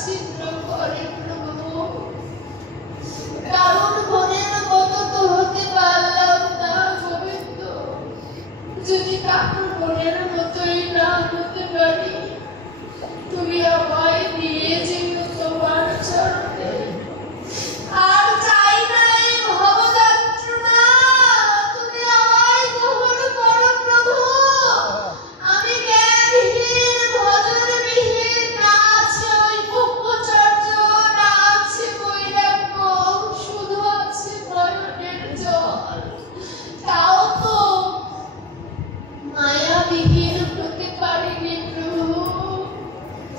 ছিদ্র করে প্রভু। কারণ মনের মতো তো হতে পারলাম না গোবিন্দ। যদি কাকুর মনের মতোই না হতে পারি, তুমি আমায় নিয়ে যেও তোমার চরণে। আর চাই না এই ভবযাত্রা, তুমি আমায় গ্রহণ করো প্রভু। আমি জ্ঞানহীন ভজনবিহীন, না আছে ওই ব্রহ্মচর্য, না আছে বৈরাগ্য, শুধু আছে নয়নের জল। তাও তো মায়াবিহীন হতে পারিনি প্রভু।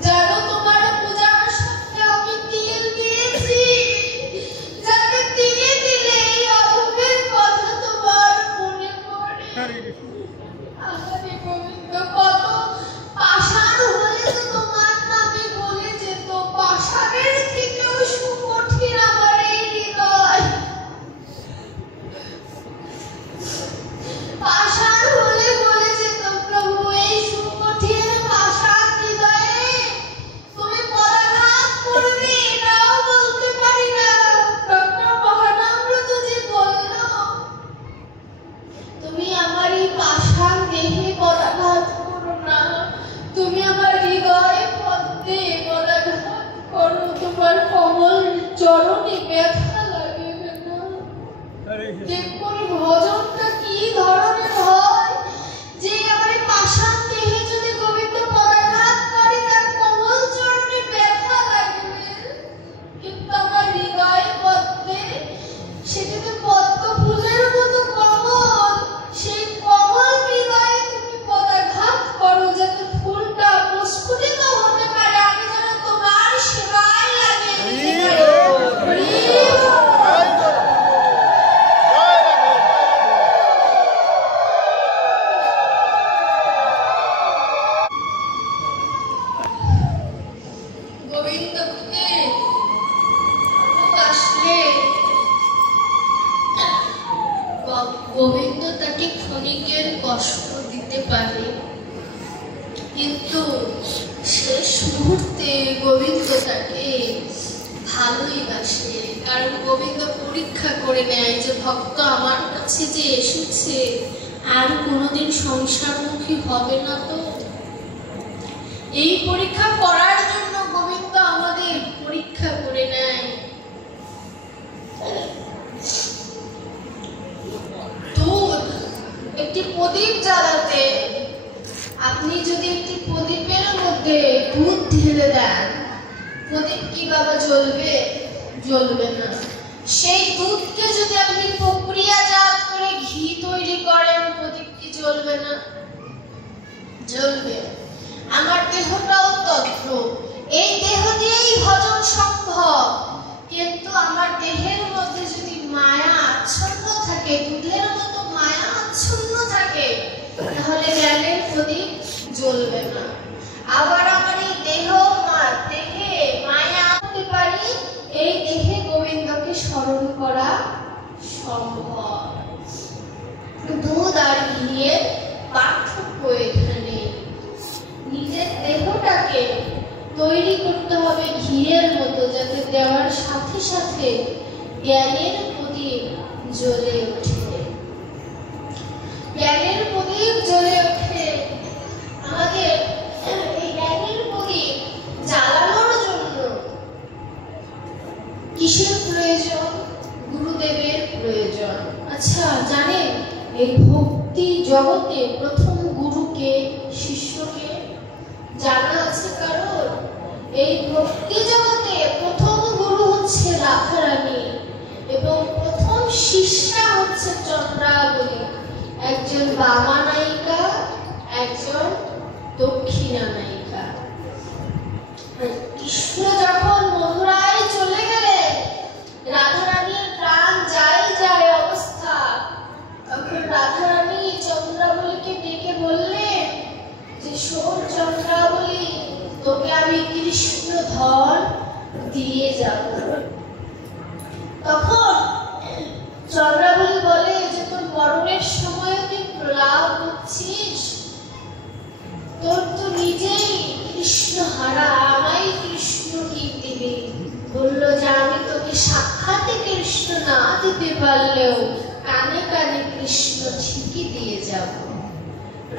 জানো তোমার পূজার সাথে আমি তিল দিয়েছি, যাতে তিলে তিলে এই অধমের কথা তোমার মনে পড়ে। আহারে গোবিন্দ, কত পাষাণ হলে তো তোমার নামে বলে যেত। পাষাণের থেকেও সুকঠিন আমার এই হৃদয়। পাষাণ হলে বলে যেত প্রভু, এই সুকঠিন পাষাণ হৃদয়ে তুমি পরাঘাত করবে, এটাও বলতে পারি না। ডক্টর মহানামৃত যে বলল, তুমি আমার এই পাষাণ দেহে পরাঘাত করো না, তুমি আমার হৃদয়ে পদ্মে পরাঘাত করো। তোমার কমল চরণে ব্যথা লাগবে না। দেখুন ভজনটা কি ধরনের হয়, যে আমার এই পাষাণ দেহে যদি গোবিন্দ পরাঘাত করে, তার কমল চরণে ব্যথা লাগবে। কিন্তু আমার হৃদয় পদ্মে, সেটাতে পদ্ম ফুলের মতো কমল, সেই কমল হৃদয়ে তুমি পরাঘাত করো, যাতে ফুলটা প্রস্ফুটিত হতে পারে। আমি যেন তোমার সেবায় লাগে। গোবিন্দকে ভালোবাসলে গোবিন্দ তাকে ক্ষণিকের কষ্ট দিতে পারে, কিন্তু শেষ মুহূর্তে গোবিন্দ তাকে ভালোই বাসে। কারণ গোবিন্দ পরীক্ষা করে নেয় যে ভক্ত আমার কাছে যে এসেছে আর কোনোদিন সংসারমুখী হবে না তো। এই পরীক্ষা করার জন্য গোবিন্দ আমাদের পরীক্ষা করে নেয়। দুধ, একটি প্রদীপ জ্বালাতে আপনি যদি একটি প্রদীপের মধ্যে দুধ ঢেলে দেন, প্রদীপ কি বাবা জ্বলবে? জ্বলবে না। সেই দুধকে যদি আপনি প্রক্রিয়াজাত করে ঘি তৈরি করেন, প্রদীপ কি জ্বলবে না? জ্বলবে। আমার দেহটাও তত্র, এই দেহ দিয়েই ভজন সম্ভব। কিন্তু আমার দেহের মধ্যে যদি মায়া আচ্ছন্ন থাকে, দুধের মতো মায়া আচ্ছন্ন থাকে, তাহলে জ্ঞানের প্রদীপ জ্বলবে না। আবার আমার এই দেহে মায়া আনতে পারি, এই দেহে গোবিন্দকে স্মরণ করা সম্ভব। দুধ আর ঘিয়ের পার্থক্য এখানে। নিজের দেহটাকে তৈরি করতে হবে ঘিয়ের মতো, যাতে দেওয়ার সাথে সাথে জ্ঞানের প্রদীপ জ্বলে ওঠে। জ্ঞানের প্রদীপ জ্বলে ওঠে। আমাদের এই জ্ঞানের প্রদীপ জ্বালানোর জন্য কিসের প্রয়োজন? গুরুদেবের প্রয়োজন। আচ্ছা জানেন এই ভক্তি জগতে প্রথম গুরুকে, শিষ্যকে জানা আছে কারোর? এই ভক্তি জগতে প্রথম গুরু হচ্ছে রাধারানী এবং প্রথম শিষ্যা হচ্ছে চন্দ্রাবলী। একজন বামা নায়িকা, একজন দক্ষিণা নায়িকা। কৃষ্ণ যখন মথুরায় চলে গেলেন, রাধারানীর প্রাণ যায় অবস্থা, তখন রাধারানী চন্দ্রাবলীকে ডেকে বললেন যে শোন চন্দ্রাবলী, তোকে আমি কৃষ্ণ ধন দিয়ে যাব। তখন চন্দ্রাবলী বলে যে তোর মরণের সময় তুই প্রলাপ হচ্ছিস, তোর তো নিজেই কৃষ্ণ হারা, আমায় কৃষ্ণ দিতে পারলেও কানে কানে কৃষ্ণ ঠিকই দিয়ে যাব।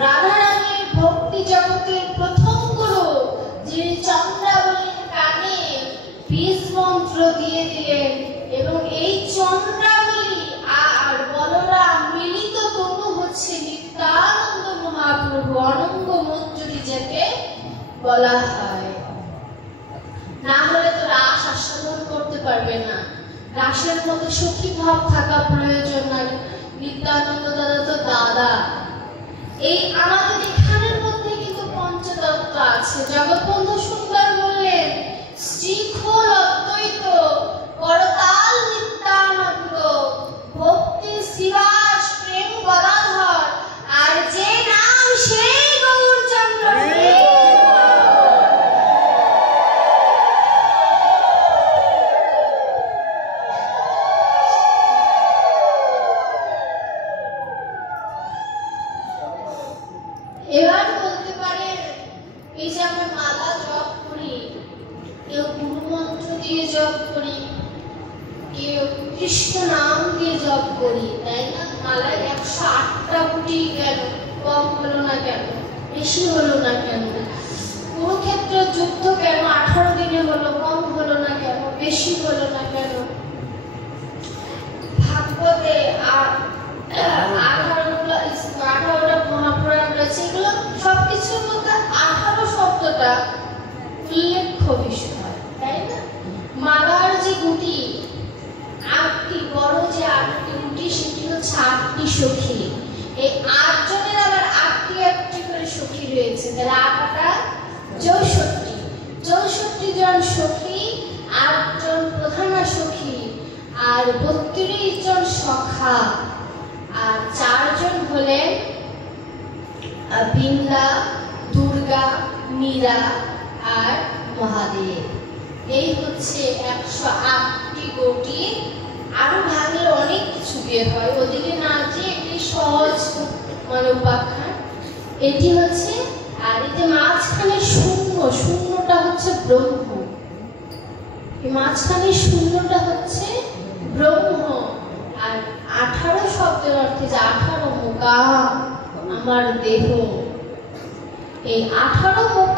রাধারানীর ভক্তি জগতের প্রথম গুরু যিনি চন্দ্রাবলীর কানে বীজ মন্ত্র দিয়ে দিলেন, এবং এই চন্দ্রাবলী আর বলরাম মিলিত তনু হচ্ছে নিত্যানন্দ মহাপ্রভু, অনঙ্গ মঞ্জুরি যাকে বলা হয়। না হলে তো রাস আস্বাদন করতে পারবে না, রাসের মধ্যে সখী ভাব থাকা প্রয়োজন। আর নিত্যানন্দ দাদা তো দাদা। এই আমাদের এখানের মধ্যে কিন্তু পঞ্চতত্ত্ব আছে। জগৎবন্ধু সুন্দর বললেন, শ্রীখোল অদ্বৈত করতাল নিত্যানন্দ, ভক্তি শ্রীবাস প্রেম গদাধর, আর যে নাম সেই গৌরচন্দ্র। এবার বলতে পারেন, এই যে আমরা মালা জপ করি, কেউ গুরু মন্ত্র দিয়ে জপ করি, কেউ কৃষ্ণ নাম দিয়ে জপ করি, তাই না? মালায় 108টা গুটি কেন? কম হলো না কেন? বেশি হলো না কেন? কুরুক্ষেত্র যুদ্ধ কেন 18 দিনে হলো? কম হলো না কেন? বেশি হলো না কেন? ভাগবতে 18টা মহাপুরাণ রয়েছে, এগুলো সবকিছুর মধ্যে 18 শব্দটা উল্লেখ্য বিষয়, তাই না? মালার যে গুটি 8টি, বড় যে 8টি গুটি, সেটি হচ্ছে 8টি সখী। এই 8 জনের আবার 8টি করে সখী রয়েছে, তাহলে 8টা 64 জন সখী, 8 জন প্রধানা সখী, আর 32 জন সখা, আর 4 জন হলেন বৃন্দা, দুর্গা, মীরা আর মহাদেব। এই হচ্ছে 108টি গৌটি। আরো ভাঙলে অনেক কিছু বের হয়, ওদিকে না যে এটি সহজ মানে উপাখ্যান। এটি হচ্ছে, আর এতে মাঝখানে শূন্যটা হচ্ছে ব্রহ্ম। এই মাঝখানে শূন্যটা হচ্ছে ব্রহ্ম। আর 18 শব্দের অর্থে যে 18 মুখা আমার দেহ, এই 18 মুখ